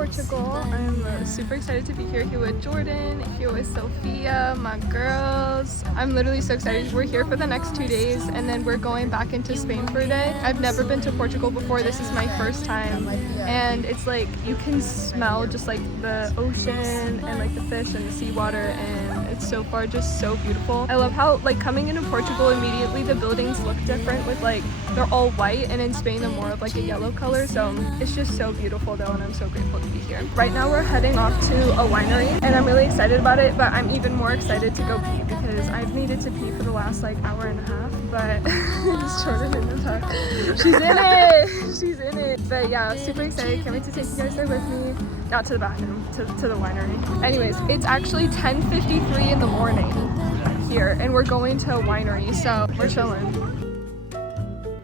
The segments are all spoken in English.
Portugal. I'm super excited to be here with Jordan, here with Sophia, my girls. I'm literally so excited. We're here for the next 2 days and then we're going back into Spain for a day. I've never been to Portugal before. This is my first time and it's like you can smell just like the ocean and like the fish and the seawater, and it's so far just so beautiful. I love how like coming into Portugal immediately the buildings look different with like they're all white, and in Spain they're more of like a yellow color, so it's just so beautiful though, and I'm so grateful to be here. Right now we're heading off to a winery and I'm really excited about it, but I'm even more excited to go pee because I've needed to pee for the last like hour and a half, but it's Jordan in the tuck. She's in it! She's in it! But yeah, super excited. Can't wait to take you guys there with me. Not to the bathroom, to the winery. Anyways, it's actually 10:53 in the morning here and we're going to a winery, so we're chilling.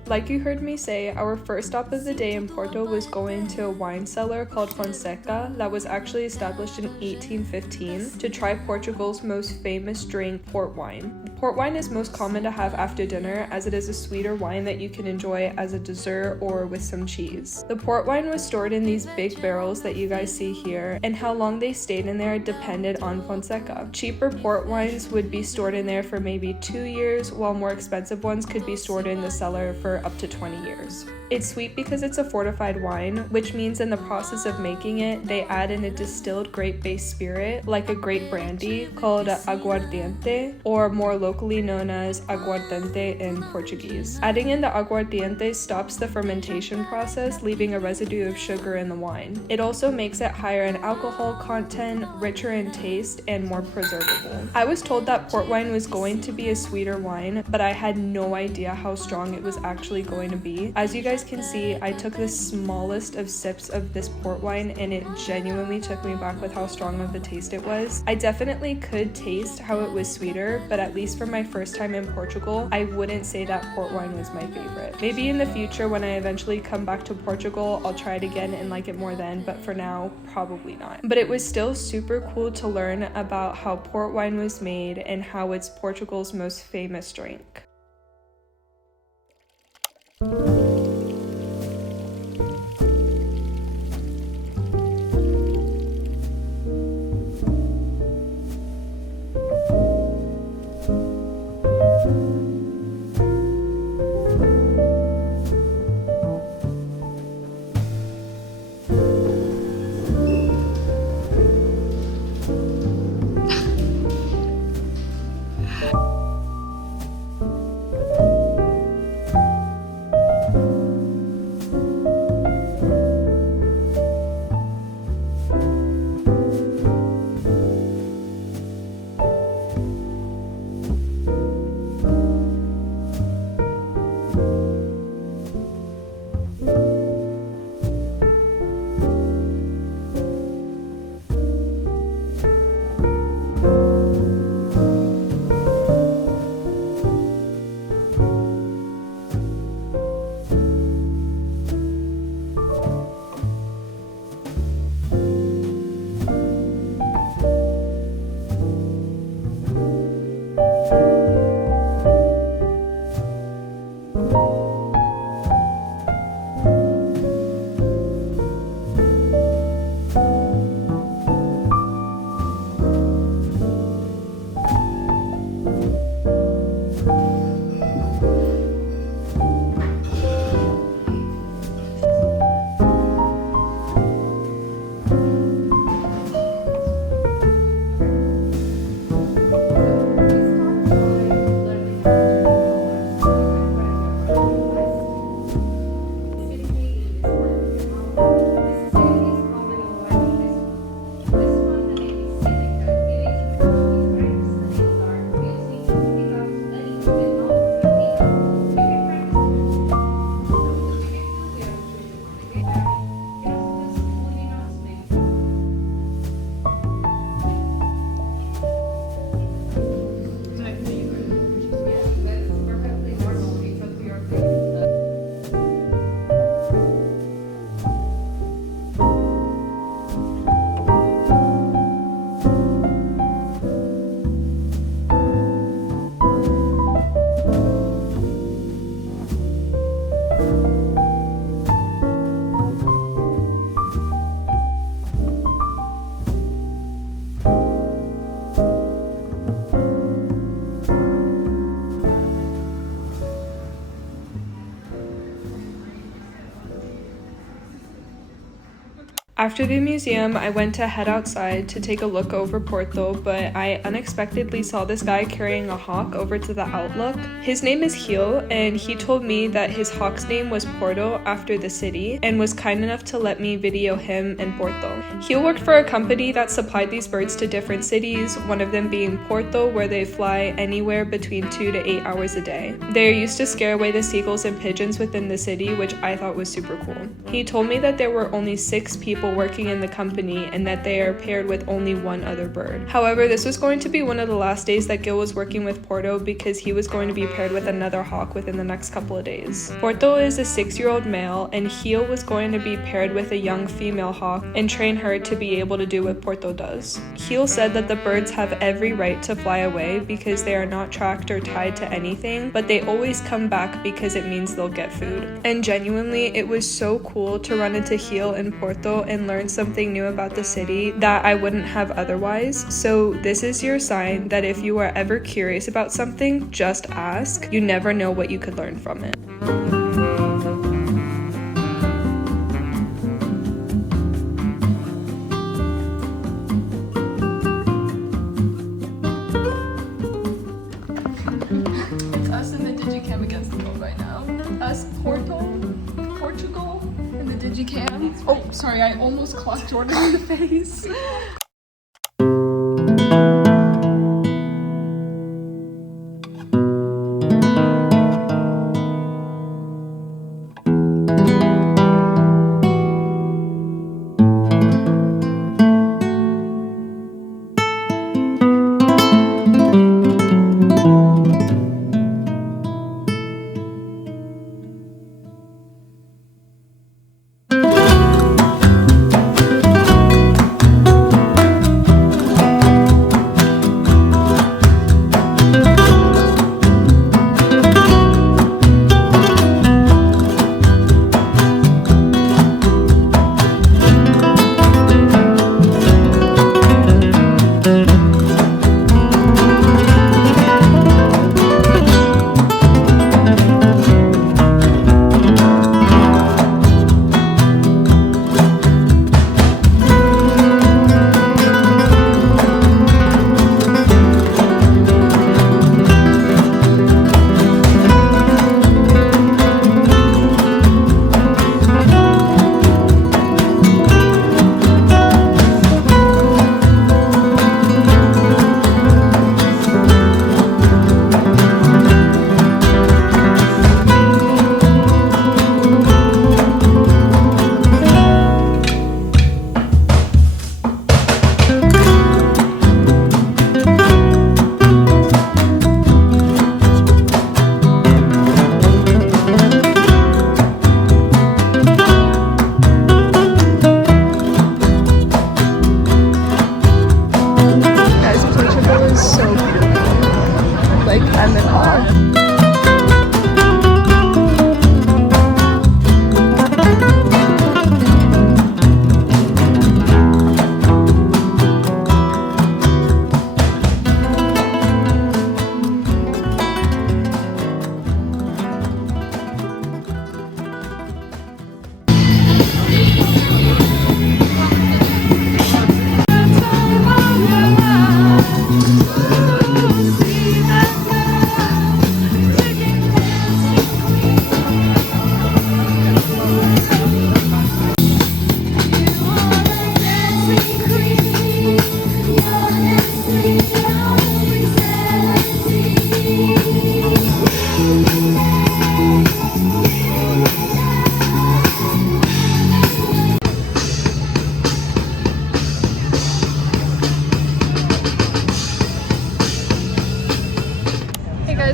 Like you heard me say, our first stop of the day in Porto was going to a wine cellar called Fonseca that was actually established in 1815 to try Portugal's most famous drink, port wine. Port wine is most common to have after dinner as it is a sweeter wine that you can enjoy as a dessert or with some cheese. The port wine was stored in these big barrels that you guys see here, and how long they stayed in there depended on Fonseca. Cheaper port wines would be stored in there for maybe 2 years, while more expensive ones could be stored in the cellar for up to 20 years. It's sweet because it's a fortified wine, which means in the process of making it, they add in a distilled grape-based spirit, like a grape brandy, called aguardiente, or more locally known as aguardente in Portuguese. Adding in the aguardiente stops the fermentation process, leaving a residue of sugar in the wine. It also makes it higher in alcohol content, richer in taste, and more preservable. I was told that port wine was going to be a sweeter wine, but I had no idea how strong it was actually going to be. As you guys can see, I took the smallest of sips of this port wine and it genuinely took me back with how strong of a taste it was. I definitely could taste how it was sweeter, but at least for my first time in Portugal, I wouldn't say that port wine was my favorite. Maybe in the future when I eventually come back to Portugal, I'll try it again and like it more then, but for now, probably not. But it was still super cool to learn about how port wine was made and how it's Portugal's most famous drink. After the museum, I went to head outside to take a look over Porto, but I unexpectedly saw this guy carrying a hawk over to the outlook. His name is Gil, and he told me that his hawk's name was Porto after the city, and was kind enough to let me video him in Porto. Gil worked for a company that supplied these birds to different cities, one of them being Porto, where they fly anywhere between 2 to 8 hours a day. They are used to scare away the seagulls and pigeons within the city, which I thought was super cool. He told me that there were only 6 people working in the company and that they are paired with only one other bird. However, this was going to be one of the last days that Gil was working with Porto because he was going to be paired with another hawk within the next couple of days. Porto is a 6-year-old male, and Gil was going to be paired with a young female hawk and train her to be able to do what Porto does. Gil said that the birds have every right to fly away because they are not tracked or tied to anything, but they always come back because it means they'll get food. And genuinely, it was so cool to run into Gil in Porto and learn something new about the city that I wouldn't have otherwise. So this is your sign that if you are ever curious about something, just ask. You never know what you could learn from it. It's us and the Digicam against the world right now. Us, Portugal, and the Digicam. Oh, sorry, I almost clocked Jordan in the face.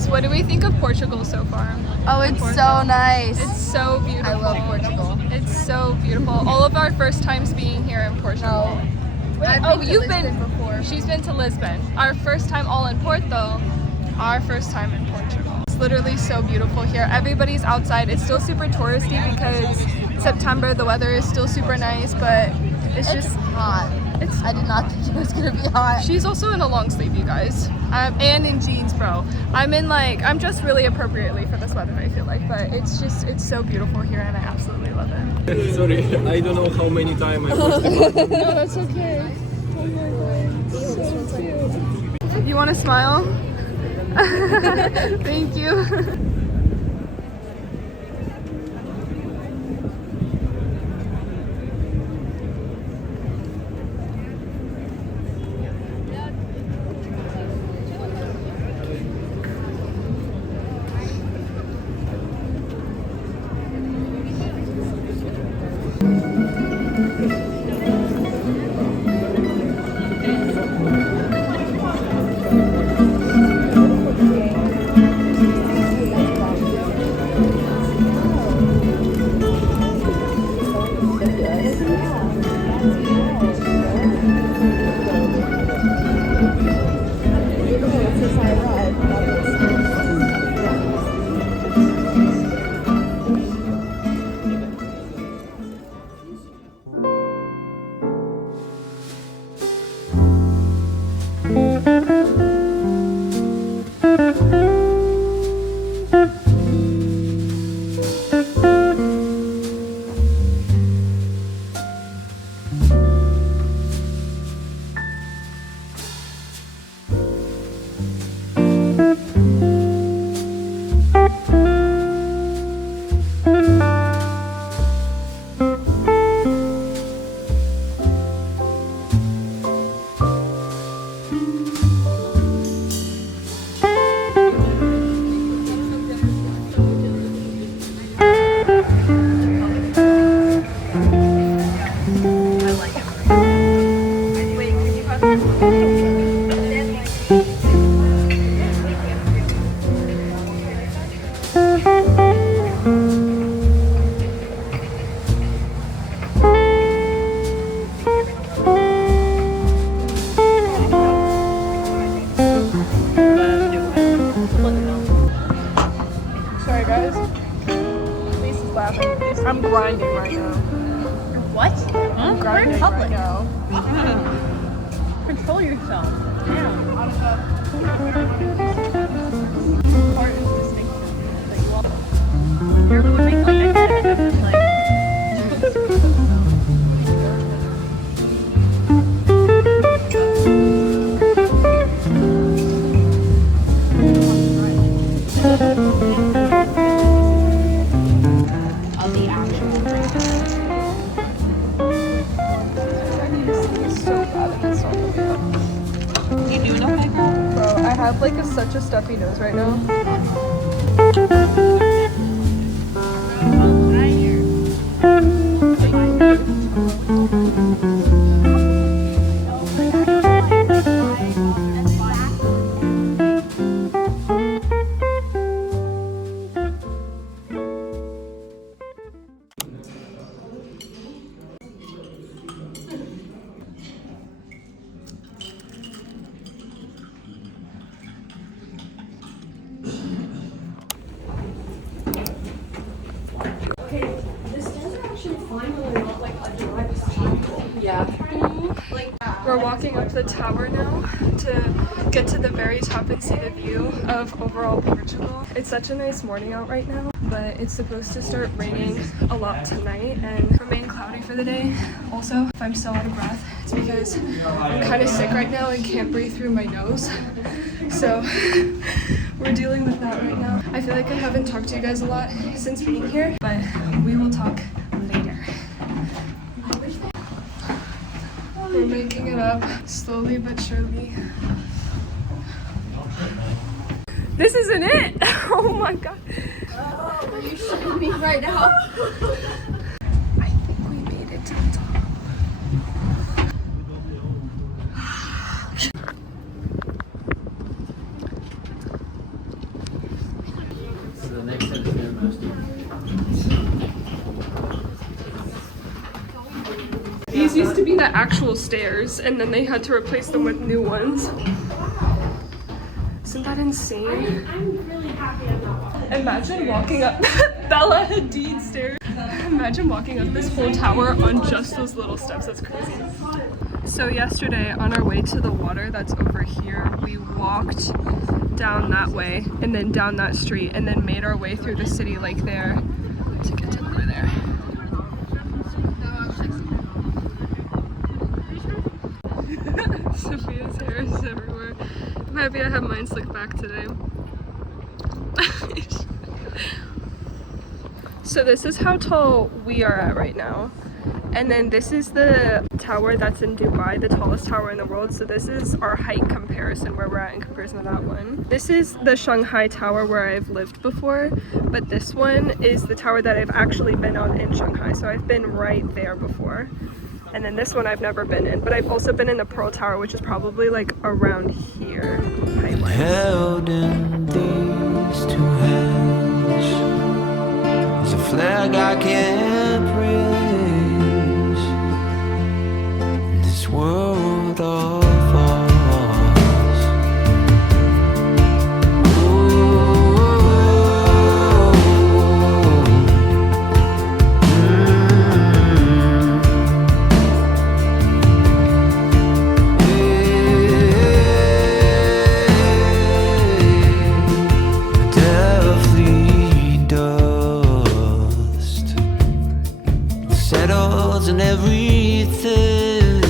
What do we think of Portugal so far? Oh, it's so nice. It's so beautiful. I love Portugal. It's so beautiful. All of our first times being here in Portugal. You've been before. She's been to Lisbon. Our first time all in Porto. Our first time in Portugal. It's literally so beautiful here. Everybody's outside. It's still super touristy because September, the weather is still super nice, but it's just hot. I did not think it was gonna be hot. She's also in a long sleeve, you guys, and in jeans, bro. I'm dressed really appropriately for this weather, I feel like, but it's so beautiful here, and I absolutely love it. Sorry, I don't know how many times I watched it. No, that's okay. Oh my god, so cute. You want to smile? Thank you. Sorry guys, Lisa's laughing. I'm grinding right now. What? I'm grinding right now. Control yourself. I have like such a stuffy nose right now. We're walking up the tower now to get to the very top and see the view of overall Portugal. It's such a nice morning out right now, but it's supposed to start raining a lot tonight and remain cloudy for the day. Also, if I'm still out of breath, it's because I'm kind of sick right now and can't breathe through my nose. So we're dealing with that right now. I feel like I haven't talked to you guys a lot since being here, but we will talk later. We're making it up slowly but surely. This isn't it! Oh my god. Oh, you shouldn't be right now. I think we made it to the top. So the next set is These used to be the actual stairs, and then they had to replace them with new ones. Isn't that insane? I'm really happy I'm not walking. Imagine walking up Bella Hadid stairs. Imagine walking up this whole tower on just those little steps. That's crazy. So yesterday on our way to the water that's over here, we walked down that way and then down that street and then made our way through the city like there to get to over there. Sophia's hair is everywhere. I'm happy I have mine slicked back today. So this is how tall we are at right now. And then this is the tower that's in Dubai, the tallest tower in the world. So this is our height comparison, where we're at in comparison to that one. This is the Shanghai tower where I've lived before, but this one is the tower that I've actually been on in Shanghai. So I've been right there before. And then this one I've never been in, but I've also been in the Pearl Tower, which is probably like around here height-wise. Held in these two hands is a flag I can't raise in this world of ours. And everything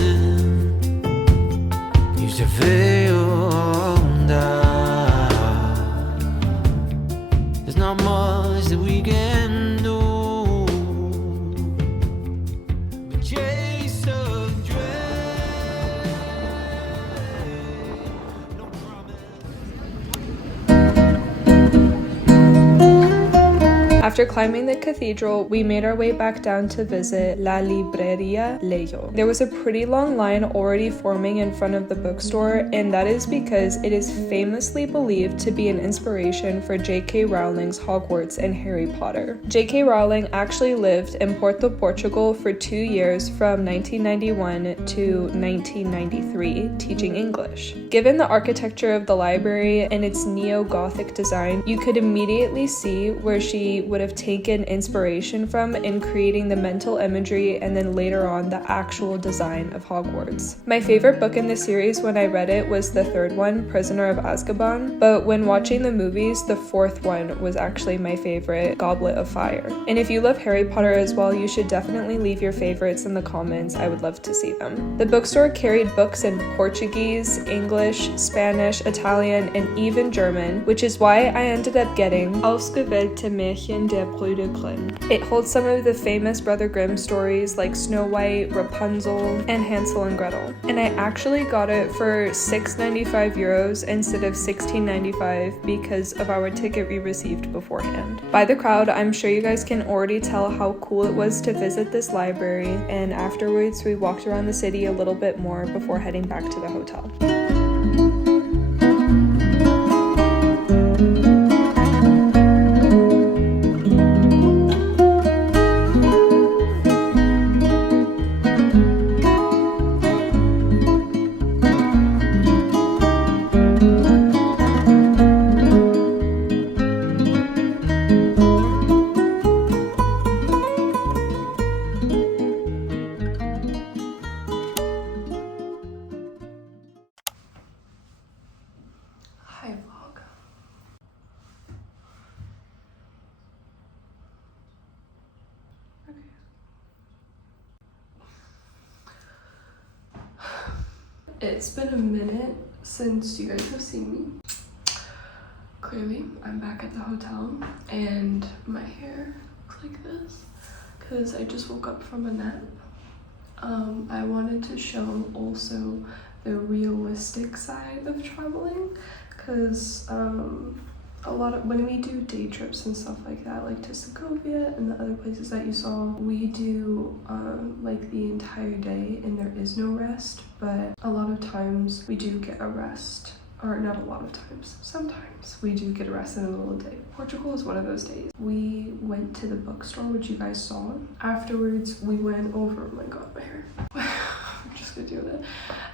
used to veil down. There's not much that we can do but chase a dream. No After climbing the cathedral, we made our way back down to visit La Libreria Leyo. There was a pretty long line already forming in front of the bookstore, and that is because it is famously believed to be an inspiration for J.K. Rowling's Hogwarts and Harry Potter. J.K. Rowling actually lived in Porto, Portugal for 2 years from 1991 to 1993, teaching English. Given the architecture of the library and its neo-Gothic design, you could immediately see where she would have taken inspiration from in creating the mental imagery and then later on the actual design of Hogwarts. My favorite book in the series when I read it was the third one, Prisoner of Azkaban, but when watching the movies, the fourth one was actually my favorite, Goblet of Fire. And if you love Harry Potter as well, you should definitely leave your favorites in the comments. I would love to see them. The bookstore carried books in Portuguese, English, Spanish, Italian, and even German, which is why I ended up getting Ausgewählte Märchen der Brüder Grimm. It holds some of the famous Brother Grimm stories like Snow White, Rapunzel, and Hansel and Gretel. And I actually got it for €6.95 instead of $16.95 because of our ticket we received beforehand. By the crowd, I'm sure you guys can already tell how cool it was to visit this library, and afterwards we walked around the city a little bit more before heading back to the hotel. Hi vlog. Okay. It's been a minute since you guys have seen me. Clearly, I'm back at the hotel and my hair looks like this because I just woke up from a nap. I wanted to show also the realistic side of traveling because a lot of when we do day trips and stuff like that, like to Segovia and the other places that you saw, we do like the entire day and there is no rest, but a lot of times we do get a rest. Or not a lot of times, sometimes we do get a rest in the middle of the day. Portugal is one of those days. We went to the bookstore, which you guys saw. Afterwards, we went over, oh my god, my hair. I'm just gonna do that.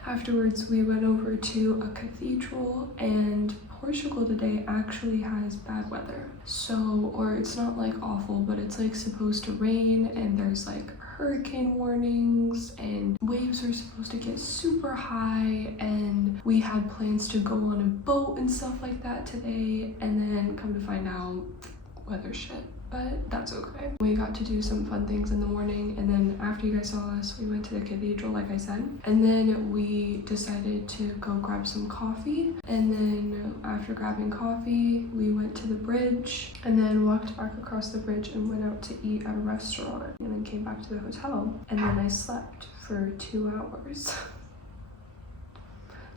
Afterwards, we went over to a cathedral, and Portugal today actually has bad weather. So, or it's not like awful, but it's like supposed to rain and there's like hurricane warnings and waves are supposed to get super high, and we had plans to go on a boat and stuff like that today, and then come to find out weather shit. But that's okay. We got to do some fun things in the morning, and then after you guys saw us, we went to the cathedral like I said, and then we decided to go grab some coffee, and then after grabbing coffee we went to the bridge and then walked back across the bridge and went out to eat at a restaurant, and then came back to the hotel, and then I slept for 2 hours.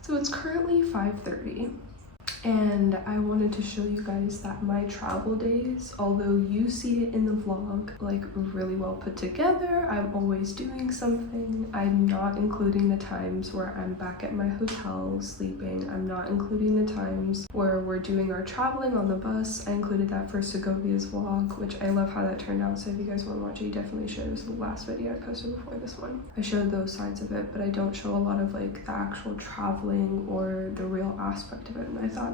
So it's currently 5:30. And I wanted to show you guys that my travel days, although you see it in the vlog, like really well put together, I'm always doing something. I'm not including the times where I'm back at my hotel sleeping. I'm not including the times where we're doing our traveling on the bus. I included that for Segovia's vlog, which I love how that turned out. So if you guys want to watch it, you definitely should. It was the last video I posted before this one. I showed those sides of it, but I don't show a lot of like the actual traveling or the real aspect of it. And I thought,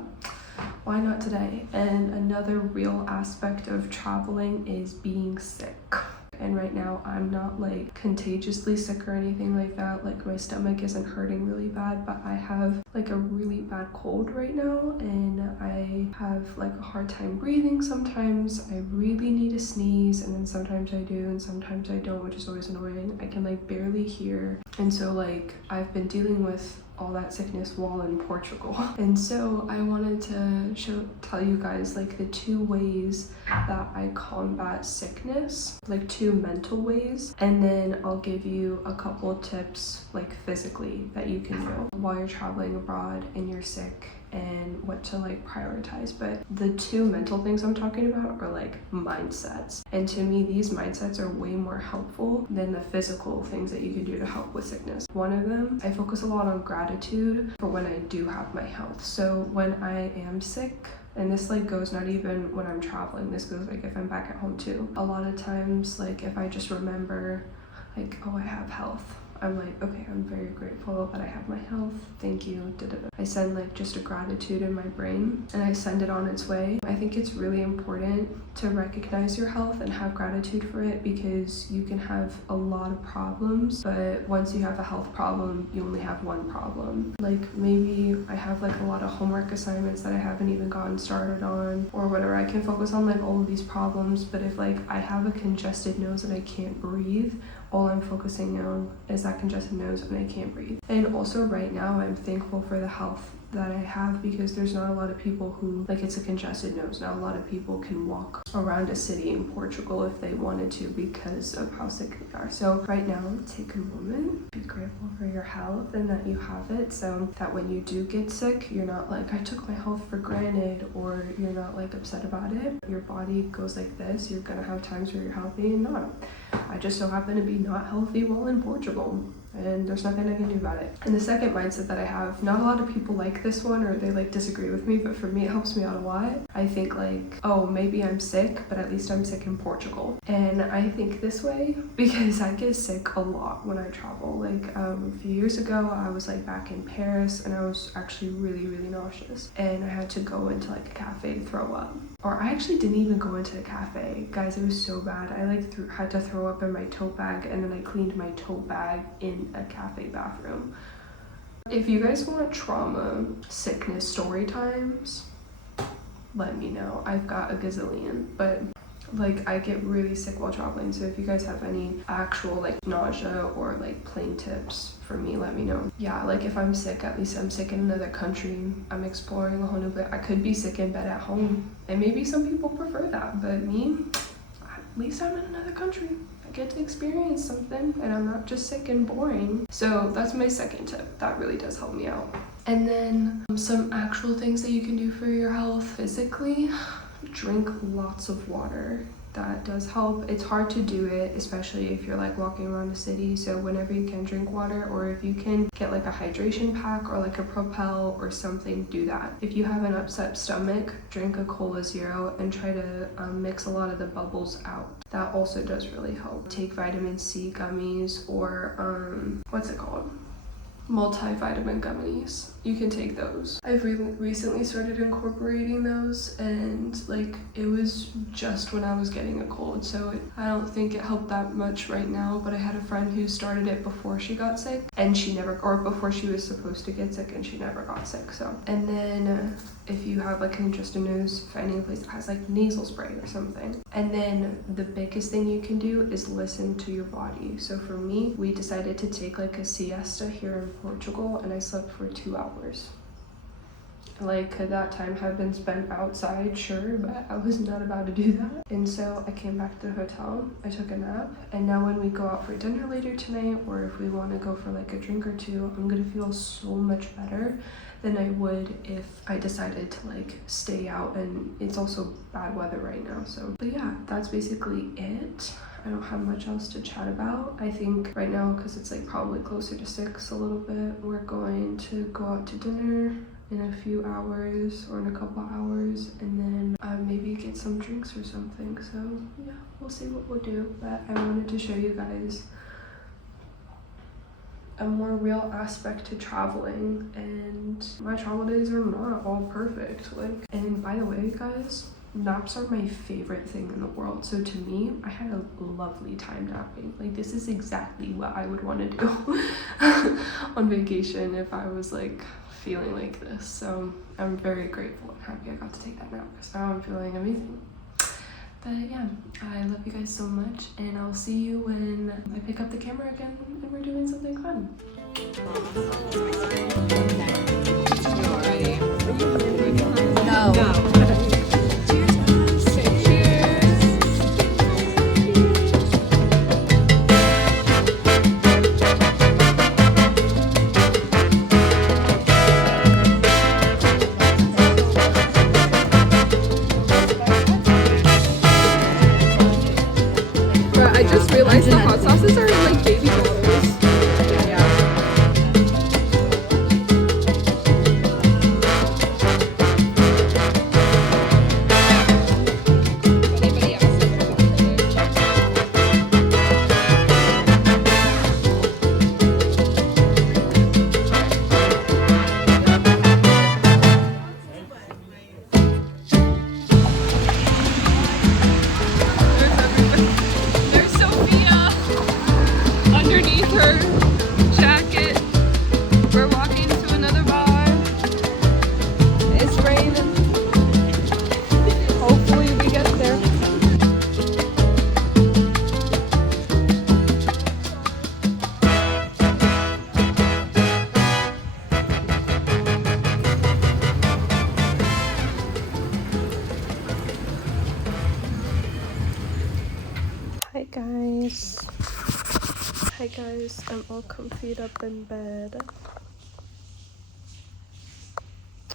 why not today? And another real aspect of traveling is being sick. And right now I'm not like contagiously sick or anything like that. Like my stomach isn't hurting really bad, but I have like a really bad cold right now, and I have like a hard time breathing sometimes. I really need to sneeze, and then sometimes I do and sometimes I don't, which is always annoying. I can like barely hear, and so like I've been dealing with all that sickness while in Portugal. And so I wanted to tell you guys like the 2 ways that I combat sickness, like 2 mental ways, and then I'll give you a couple tips like physically that you can do while you're traveling abroad and you're sick, and what to like prioritize. But the 2 mental things I'm talking about are like mindsets, and to me these mindsets are way more helpful than the physical things that you can do to help with sickness. One of them, I focus a lot on gratitude for when I do have my health. So when I am sick, and this like goes not even when I'm traveling, this goes like if I'm back at home too, a lot of times like if I just remember like, oh, I have health, I'm like, okay, I'm very grateful that I have my health, thank you, da-da-da. I send like just a gratitude in my brain, and I send it on its way. I think it's really important to recognize your health and have gratitude for it, because you can have a lot of problems, but once you have a health problem, you only have one problem. Like maybe I have like a lot of homework assignments that I haven't even gotten started on, or whatever. I can focus on like all of these problems, but if like I have a congested nose and I can't breathe, all I'm focusing on is that congested nose and I can't breathe. And also right now I'm thankful for the health that I have, because there's not a lot of people who like it's a congested nose. Not a lot of people can walk around a city in Portugal if they wanted to because of how sick they are. So right now, take a moment, be grateful for your health and that you have it, so that when you do get sick, you're not like, I took my health for granted, or you're not like upset about it. Your body goes like this. You're gonna have times where you're healthy and not. I just so happen to be not healthy while in Portugal, and there's nothing I can do about it. And the second mindset that I have, not a lot of people like this one, or they like disagree with me, but for me it helps me out a lot. I think like, oh, maybe I'm sick, but at least I'm sick in Portugal. And I think this way because I get sick a lot when I travel. Like a few years ago, I was like back in Paris and I was actually really, really nauseous, and I had to go into like a cafe to throw up. Or I actually didn't even go into the cafe. Guys, it was so bad. I like had to throw up in my tote bag, and then I cleaned my tote bag in a cafe bathroom. If you guys want trauma, sickness story times, let me know. I've got a gazillion, but like I get really sick while traveling, so if you guys have any actual like nausea or like plain tips for me, let me know. Yeah, like if I'm sick, at least I'm sick in another country. I'm exploring a whole new place. I could be sick in bed at home, and maybe some people prefer that, but me, at least I'm in another country. I get to experience something, and I'm not just sick and boring. So that's my second tip. That really does help me out. And then some actual things that you can do for your health physically. Drink lots of water. That does help. It's hard to do it, especially if you're like walking around the city, so whenever you can drink water, or if you can get like a hydration pack or like a Propel or something, do that. If you have an upset stomach, drink a Cola Zero and try to mix a lot of the bubbles out. That also does really help. Take vitamin C gummies, or what's it called? Multivitamin gummies. You can take those. I've recently started incorporating those, and like it was just when I was getting a cold, so I don't think it helped that much right now, but I had a friend who started it before she got sick, and before she was supposed to get sick, and she never got sick. So, and then if you have like congested nose, finding a place that has like nasal spray or something. And then the biggest thing you can do is listen to your body. So for me, we decided to take like a siesta here in Portugal, and I slept for 2 hours. Like, could that time have been spent outside? Sure, but I was not about to do that. And so I came back to the hotel, I took a nap, and now when we go out for dinner later tonight, or if we want to go for like a drink or two, I'm gonna feel so much better than I would if I decided to like stay out, and it's also bad weather right now. So, but yeah, that's basically it. I don't have much else to chat about. I think right now, because it's like probably closer to 6 a little bit, we're going to go out to dinner in a few hours or in a couple hours, and then maybe get some drinks or something. So yeah, we'll see what we'll do. But I wanted to show you guys a more real aspect to traveling, and my travel days are not all perfect. Like, and by the way guys, naps are my favorite thing in the world. So to me, I had a lovely time napping. Like, this is exactly what I would want to do on vacation if I was like feeling like this. So I'm very grateful and happy I got to take that nap, because now I'm feeling amazing. But yeah, I love you guys so much, and I'll see you when I pick up the camera again and we're doing something fun. No. I just realized the hot sauces are in like baby bottles. Underneath her jacket, we're walking to another bar. It's raining. Hopefully we get there. Hi guys, I'm all comfied up in bed.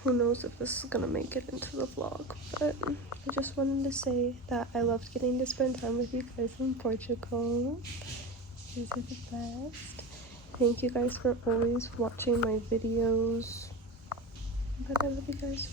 Who knows if this is gonna make it into the vlog, but I just wanted to say that I loved getting to spend time with you guys in Portugal. You guys are the best. Thank you guys for always watching my videos. But I love you guys.